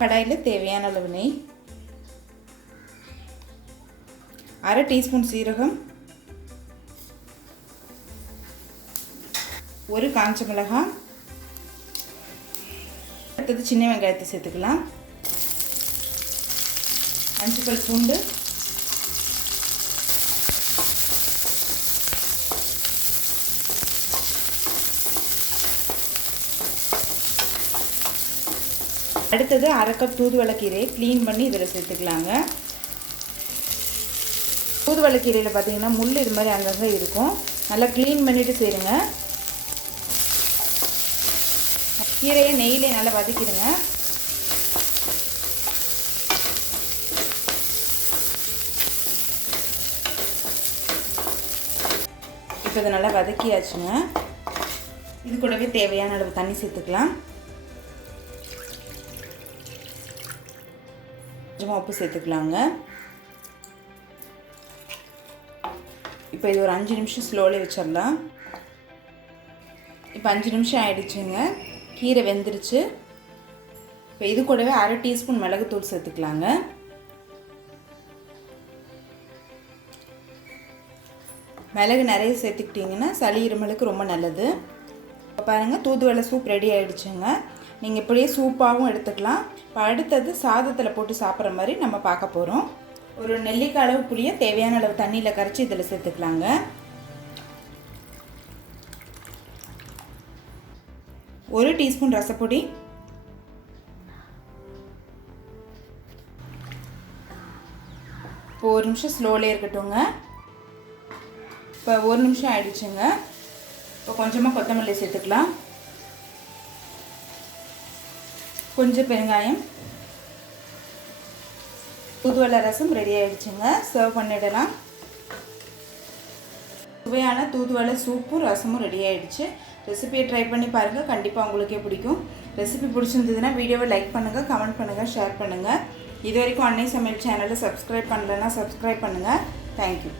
கடாயில் தேவையான அளவு நெய், 1/2 டீஸ்பூன் சீரகம், 1 காஞ்ச மிளகாய், அடுத்தது சின்ன வெங்காயத்தை சேர்த்துக்கலாம், 5 பல் பூண்டு, அடுத்தது 1/2 கப் தூதுவளை கீரையை க்ளீன் பண்ணி இதில் சேர்த்துக்கலாங்க. தூதுவளை கீரையில் பார்த்தீங்கன்னா முள் இது மாதிரி அங்கங்கே இருக்கும், நல்லா க்ளீன் பண்ணிவிட்டு சேருங்க. கீரையை நெய்யிலே நல்லா வதக்கிடுங்க. இப்போ இதை நல்லா வதக்கியாச்சுங்க. இது கூடவே தேவையான அளவு தண்ணி சேர்த்துக்கலாம். கொஞ்சமாக உப்பு சேர்த்துக்கலாங்க. இப்போ இது ஒரு 5 நிமிஷம் ஸ்லோலி வச்சிடலாம். இப்போ 5 நிமிஷம் ஆயிடுச்சுங்க, கீரை வெந்துருச்சு. இப்போ இது கூடவே 1/2 டீஸ்பூன் மிளகுத்தூள் சேர்த்துக்கலாங்க. மிளகு நிறைய சேர்த்துக்கிட்டிங்கன்னா சளி இருமலுக்கு ரொம்ப நல்லது. இப்போ பாருங்கள், தூதுவளை சூப் ரெடி ஆகிடுச்சுங்க. நீங்கள் இப்படியே சூப்பாகவும் எடுத்துக்கலாம். இப்போ அடுத்தது சாதத்தில் போட்டு சாப்பிட்ற மாதிரி நம்ம பார்க்க போகிறோம். ஒரு நெல்லிக்காய் அளவு புளியை தேவையான அளவு தண்ணியில் கரைச்சி இதில் சேர்த்துக்கலாங்க. 1 டீஸ்பூன் ரசப்பொடி, இப்போ 1 நிமிஷம் ஸ்லோலே இருக்கட்டுங்க. இப்போ 1 நிமிஷம் ஆயிடுச்சுங்க. இப்போ கொஞ்சமாக கொத்தமல்லி சேர்த்துக்கலாம், கொஞ்சம் பெருங்காயம். தூதுவளை ரசம் ரெடி ஆகிடுச்சுங்க. சர்வ் பண்ணிடலாம். சுவையான தூதுவளை சூப்பும் ரசமும் ரெடி ஆகிடுச்சு. ரெசிபியை ட்ரை பண்ணி பாருங்கள், கண்டிப்பாக உங்களுக்கே பிடிக்கும். ரெசிபி பிடிச்சிருந்ததுன்னா வீடியோவை லைக் பண்ணுங்கள், கமெண்ட் பண்ணுங்கள், ஷேர் பண்ணுங்கள். இது வரைக்கும் அன்னை சமையல் சேனலை சப்ஸ்கிரைப் பண்ணலைன்னா சப்ஸ்கிரைப் பண்ணுங்கள். தேங்க்யூ.